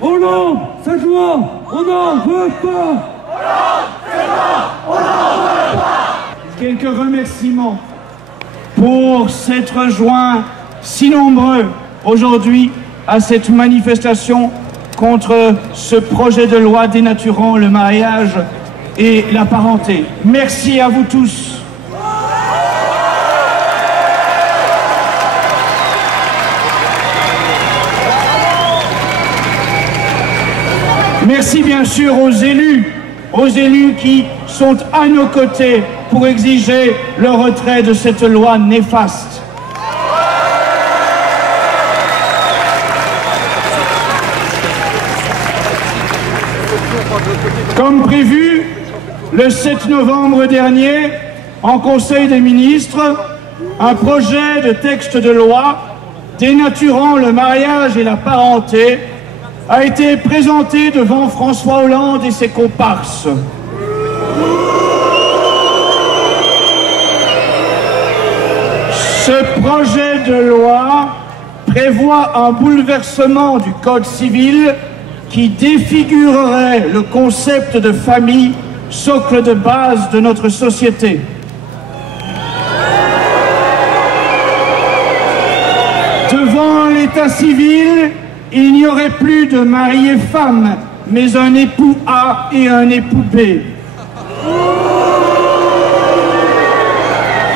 Hollande, c'est joie, on n'en veut pas. Hollande, c'est joie, on n'en veut pas. Quelques remerciements pour s'être joints si nombreux aujourd'hui à cette manifestation contre ce projet de loi dénaturant le mariage et la parenté. Merci à vous tous. Merci bien sûr aux élus qui sont à nos côtés pour exiger le retrait de cette loi néfaste. Comme prévu, le 7 novembre dernier, en Conseil des ministres, un projet de texte de loi dénaturant le mariage et la parenté a été présenté devant François Hollande et ses comparses. Ce projet de loi prévoit un bouleversement du Code civil qui défigurerait le concept de famille, socle de base de notre société. Devant l'état civil, il n'y aurait plus de mari et femme, mais un époux A et un époux B.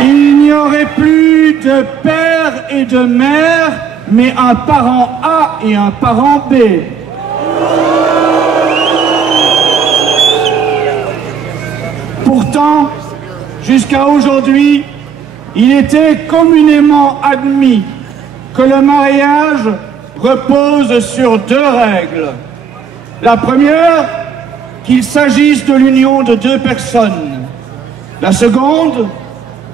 Il n'y aurait plus de père et de mère, mais un parent A et un parent B. Pourtant, jusqu'à aujourd'hui, il était communément admis que le mariage repose sur deux règles. La première, qu'il s'agisse de l'union de deux personnes. La seconde,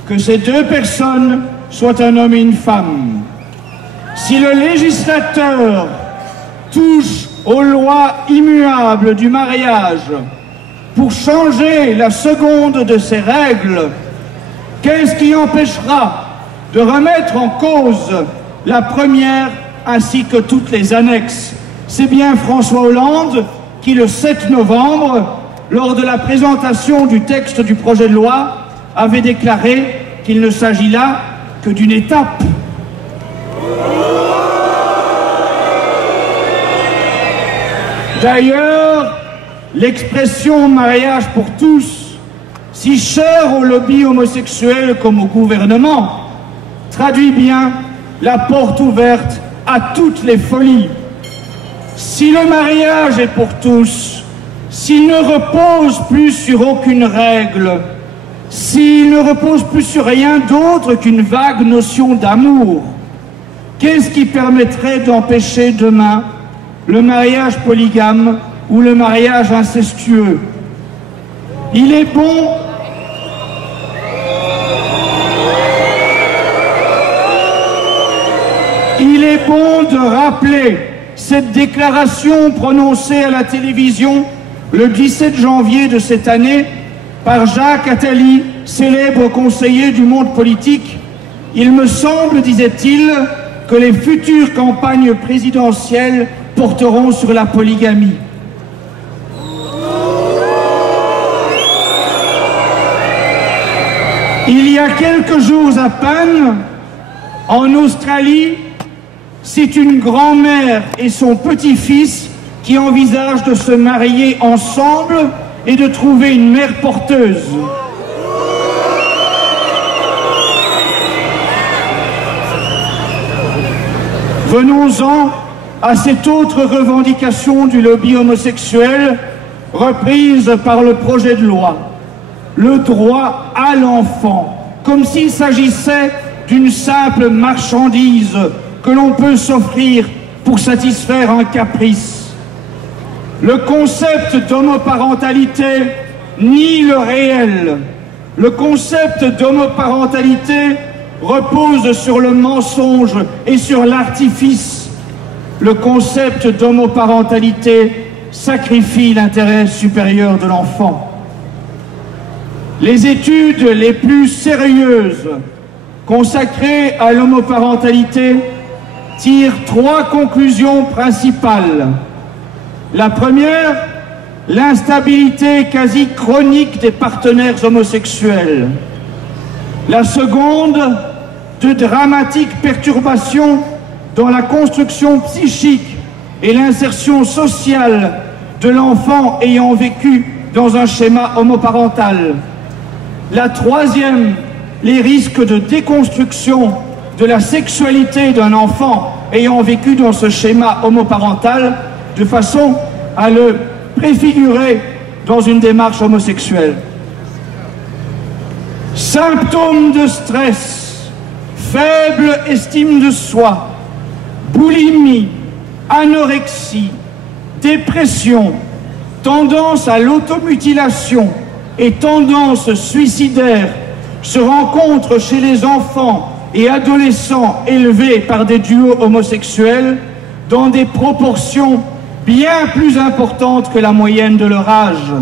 que ces deux personnes soient un homme et une femme. Si le législateur touche aux lois immuables du mariage pour changer la seconde de ces règles, qu'est-ce qui empêchera de remettre en cause la première ainsi que toutes les annexes? C'est bien François Hollande qui, le 7 novembre, lors de la présentation du texte du projet de loi, avait déclaré qu'il ne s'agit là que d'une étape. D'ailleurs, l'expression « mariage pour tous », si chère au lobby homosexuel comme au gouvernement, traduit bien la porte ouverte à toutes les folies. Si le mariage est pour tous, s'il ne repose plus sur aucune règle, s'il ne repose plus sur rien d'autre qu'une vague notion d'amour, qu'est-ce qui permettrait d'empêcher demain le mariage polygame ou le mariage incestueux? Il est bon de rappeler cette déclaration prononcée à la télévision le 17 janvier de cette année par Jacques Attali, célèbre conseiller du monde politique. Il me semble, disait-il, que les futures campagnes présidentielles porteront sur la polygamie. Il y a quelques jours à peine, en Australie, c'est une grand-mère et son petit-fils qui envisagent de se marier ensemble et de trouver une mère porteuse. Venons-en à cette autre revendication du lobby homosexuel reprise par le projet de loi. Le droit à l'enfant, comme s'il s'agissait d'une simple marchandise que l'on peut s'offrir pour satisfaire un caprice. Le concept d'homoparentalité nie le réel. Le concept d'homoparentalité repose sur le mensonge et sur l'artifice. Le concept d'homoparentalité sacrifie l'intérêt supérieur de l'enfant. Les études les plus sérieuses consacrées à l'homoparentalité tirent trois conclusions principales. La première, l'instabilité quasi chronique des partenaires homosexuels. La seconde, de dramatiques perturbations dans la construction psychique et l'insertion sociale de l'enfant ayant vécu dans un schéma homoparental. La troisième, les risques de déconstruction de la sexualité d'un enfant ayant vécu dans ce schéma homoparental de façon à le préfigurer dans une démarche homosexuelle. Symptômes de stress, faible estime de soi, boulimie, anorexie, dépression, tendance à l'automutilation et tendance suicidaire se rencontrent chez les enfants et adolescents élevés par des duos homosexuels dans des proportions bien plus importantes que la moyenne de leur âge.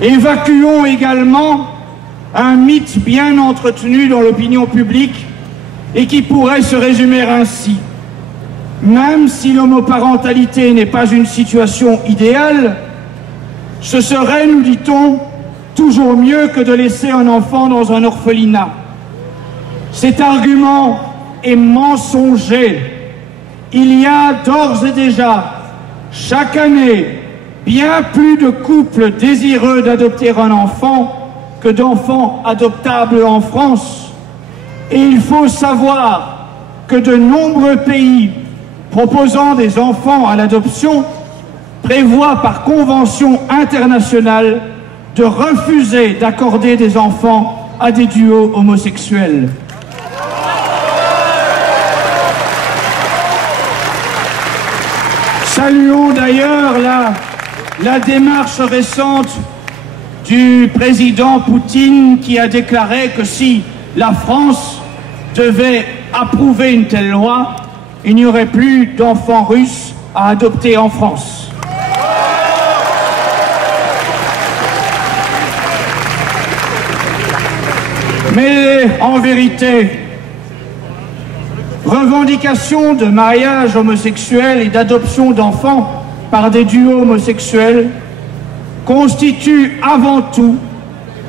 Évacuons également un mythe bien entretenu dans l'opinion publique et qui pourrait se résumer ainsi. Même si l'homoparentalité n'est pas une situation idéale, ce serait, nous dit-on, toujours mieux que de laisser un enfant dans un orphelinat. Cet argument est mensonger. Il y a d'ores et déjà, chaque année, bien plus de couples désireux d'adopter un enfant que d'enfants adoptables en France. Et il faut savoir que de nombreux pays proposant des enfants à l'adoption prévoient par convention internationale de refuser d'accorder des enfants à des duos homosexuels. Saluons d'ailleurs la démarche récente du président Poutine qui a déclaré que si la France devait approuver une telle loi, il n'y aurait plus d'enfants russes à adopter en France. Mais en vérité, revendication de mariage homosexuel et d'adoption d'enfants par des duos homosexuels constitue avant tout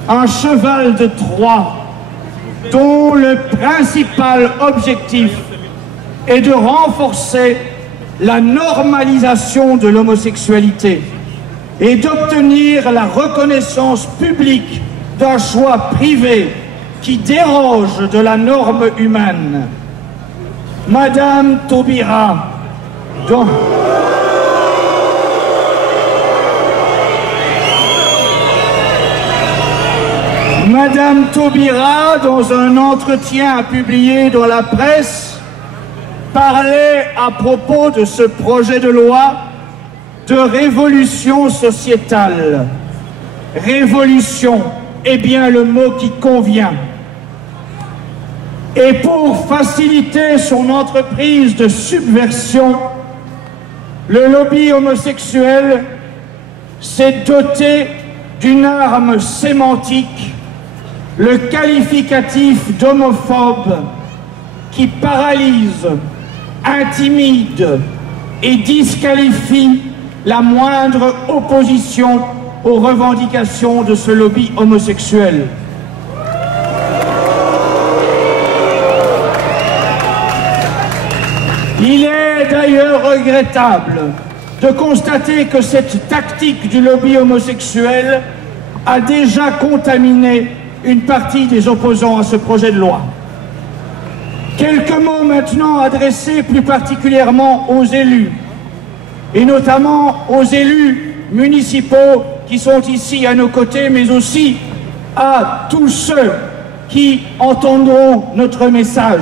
un cheval de Troie dont le principal objectif est de renforcer la normalisation de l'homosexualité et d'obtenir la reconnaissance publique d'un choix privé qui déroge de la norme humaine. Madame Taubira, dans un entretien publié dans la presse, parlait à propos de ce projet de loi de révolution sociétale. Révolution est bien le mot qui convient. Et pour faciliter son entreprise de subversion, le lobby homosexuel s'est doté d'une arme sémantique, le qualificatif d'homophobe, qui paralyse, intimide et disqualifie la moindre opposition aux revendications de ce lobby homosexuel. Il est d'ailleurs regrettable de constater que cette tactique du lobby homosexuel a déjà contaminé une partie des opposants à ce projet de loi. Quelques mots maintenant adressés plus particulièrement aux élus, et notamment aux élus municipaux qui sont ici à nos côtés, mais aussi à tous ceux qui entendront notre message.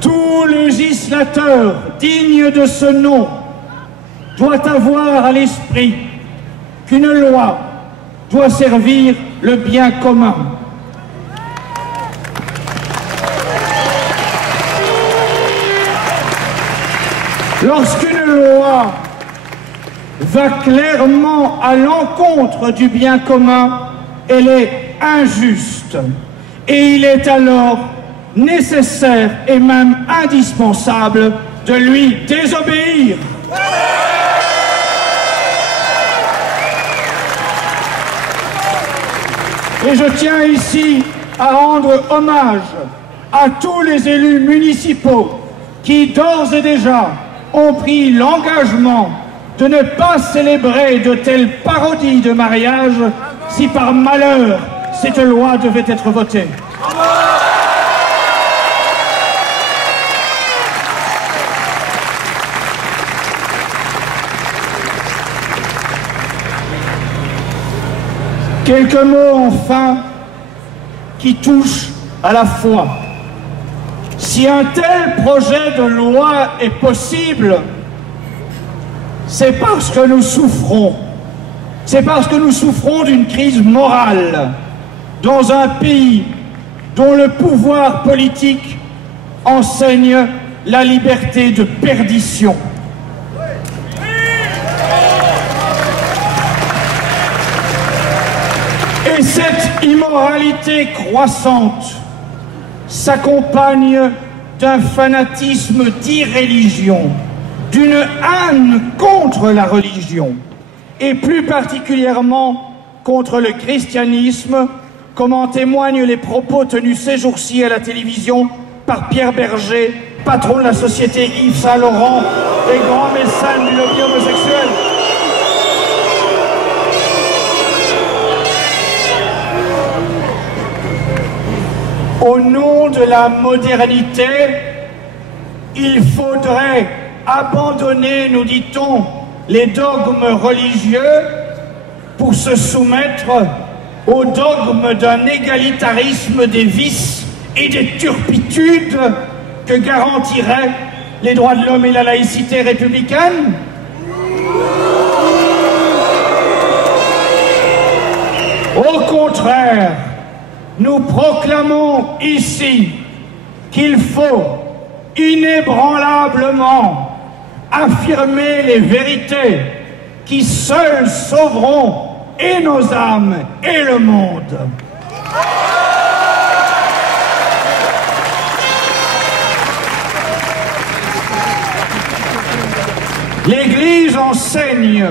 Tout législateur digne de ce nom doit avoir à l'esprit qu'une loi doit servir le bien commun. Lorsqu'une loi va clairement à l'encontre du bien commun, elle est injuste. Et il est alors nécessaire et même indispensable de lui désobéir. Et je tiens ici à rendre hommage à tous les élus municipaux qui d'ores et déjà ont pris l'engagement de ne pas célébrer de telles parodies de mariage si par malheur cette loi devait être votée. Quelques mots enfin qui touchent à la foi. Si un tel projet de loi est possible, c'est parce que nous souffrons. C'est parce que nous souffrons d'une crise morale dans un pays dont le pouvoir politique enseigne la liberté de perdition. Et cette immoralité croissante s'accompagne d'un fanatisme d'irréligion, d'une haine contre la religion, et plus particulièrement contre le christianisme, comme en témoignent les propos tenus ces jours-ci à la télévision par Pierre Berger, patron de la société Yves Saint Laurent et grand mécène du lobby homosexuel. Au nom de la modernité, il faudrait abandonner, nous dit-on, les dogmes religieux pour se soumettre au dogme d'un égalitarisme des vices et des turpitudes que garantiraient les droits de l'homme et la laïcité républicaine. Au contraire, nous proclamons ici qu'il faut inébranlablement affirmer les vérités qui seules sauveront et nos âmes et le monde. L'Église enseigne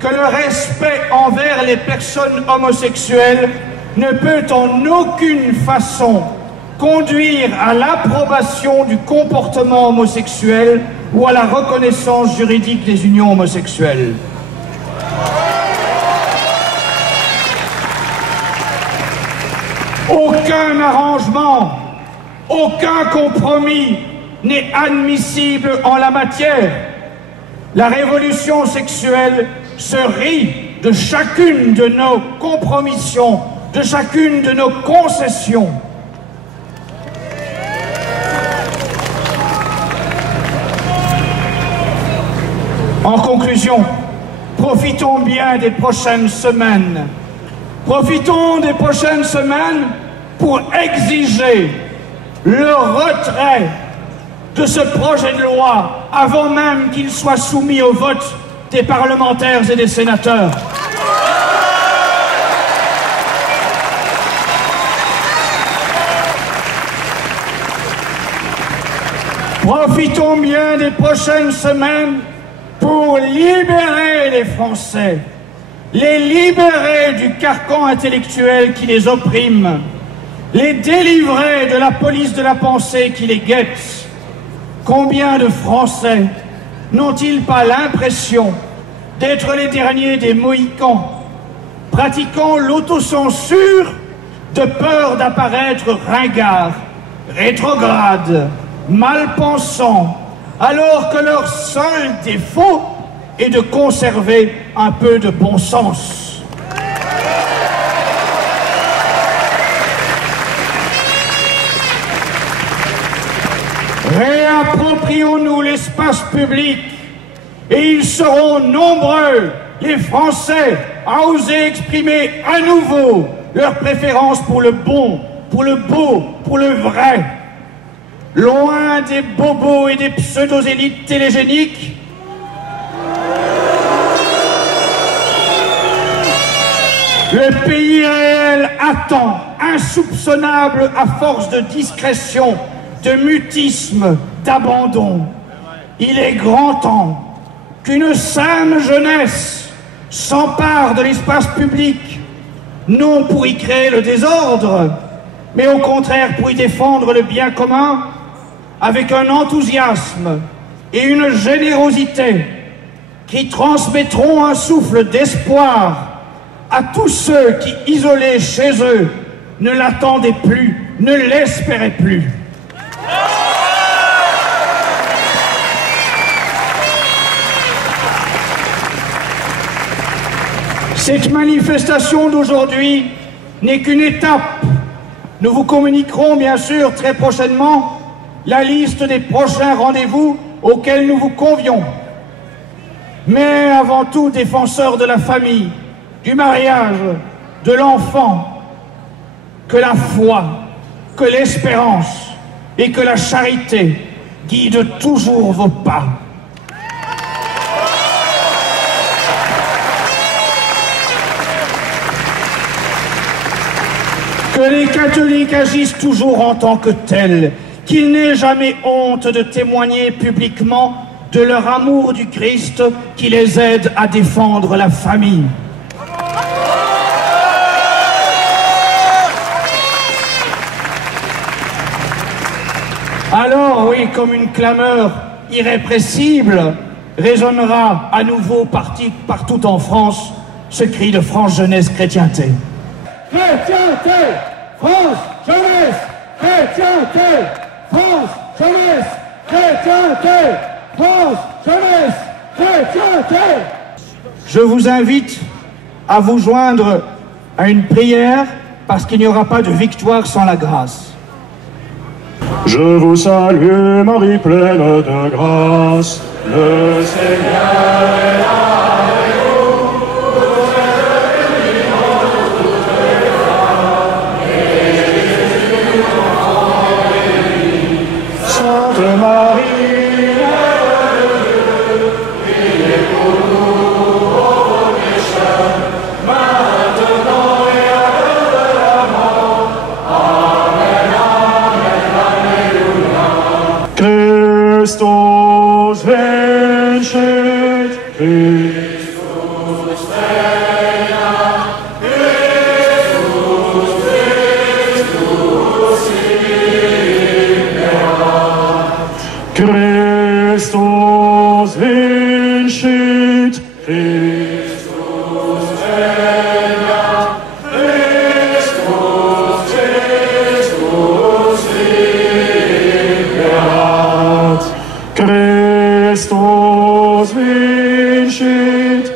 que le respect envers les personnes homosexuelles ne peut en aucune façon conduire à l'approbation du comportement homosexuel ou à la reconnaissance juridique des unions homosexuelles. Aucun arrangement, aucun compromis n'est admissible en la matière. La révolution sexuelle se rit de chacune de nos compromissions, de chacune de nos concessions. En conclusion, profitons bien des prochaines semaines. Profitons des prochaines semaines pour exiger le retrait de ce projet de loi avant même qu'il soit soumis au vote des parlementaires et des sénateurs. Profitons bien des prochaines semaines pour libérer les Français, les libérer du carcan intellectuel qui les opprime, les délivrer de la police de la pensée qui les guette. Combien de Français n'ont-ils pas l'impression d'être les derniers des Mohicans, pratiquant l'autocensure de peur d'apparaître ringard, rétrograde, mal-pensant, alors que leur seul défaut est de conserver un peu de bon sens. Réapproprions-nous l'espace public et ils seront nombreux, les Français, à oser exprimer à nouveau leur préférence pour le bon, pour le beau, pour le vrai. Loin des bobos et des pseudo-élites télégéniques, le pays réel attend, insoupçonnable à force de discrétion, de mutisme, d'abandon. Il est grand temps qu'une saine jeunesse s'empare de l'espace public, non pour y créer le désordre, mais au contraire pour y défendre le bien commun, avec un enthousiasme et une générosité qui transmettront un souffle d'espoir à tous ceux qui, isolés chez eux, ne l'attendaient plus, ne l'espéraient plus. Cette manifestation d'aujourd'hui n'est qu'une étape. Nous vous communiquerons bien sûr très prochainement la liste des prochains rendez-vous auxquels nous vous convions. Mais avant tout, défenseurs de la famille, du mariage, de l'enfant, que la foi, que l'espérance et que la charité guident toujours vos pas. Que les catholiques agissent toujours en tant que tels, qu'ils n'aient jamais honte de témoigner publiquement de leur amour du Christ qui les aide à défendre la famille. Alors oui, comme une clameur irrépressible, résonnera à nouveau partout en France ce cri de France Jeunesse Chrétienté. Chrétienté, France, jeunesse, chrétienté, France, jeunesse, chrétienté, France, jeunesse, chrétienté. Je vous invite à vous joindre à une prière parce qu'il n'y aura pas de victoire sans la grâce. Je vous salue, Marie pleine de grâce, le Seigneur est avec vous. Vous êtes bénie entre toutes les femmes, et Jésus, enfant béni. Sainte Marie, Mère de Dieu, priez pour nous, pauvres pécheurs, maintenant et à l'heure de la mort. Amen, amen, alléluia. Christus vincit, Christus regnat, Christus, Christus imperat. Christus vincit, Christus regnat, Christus, Christus imperat. Christus vincit,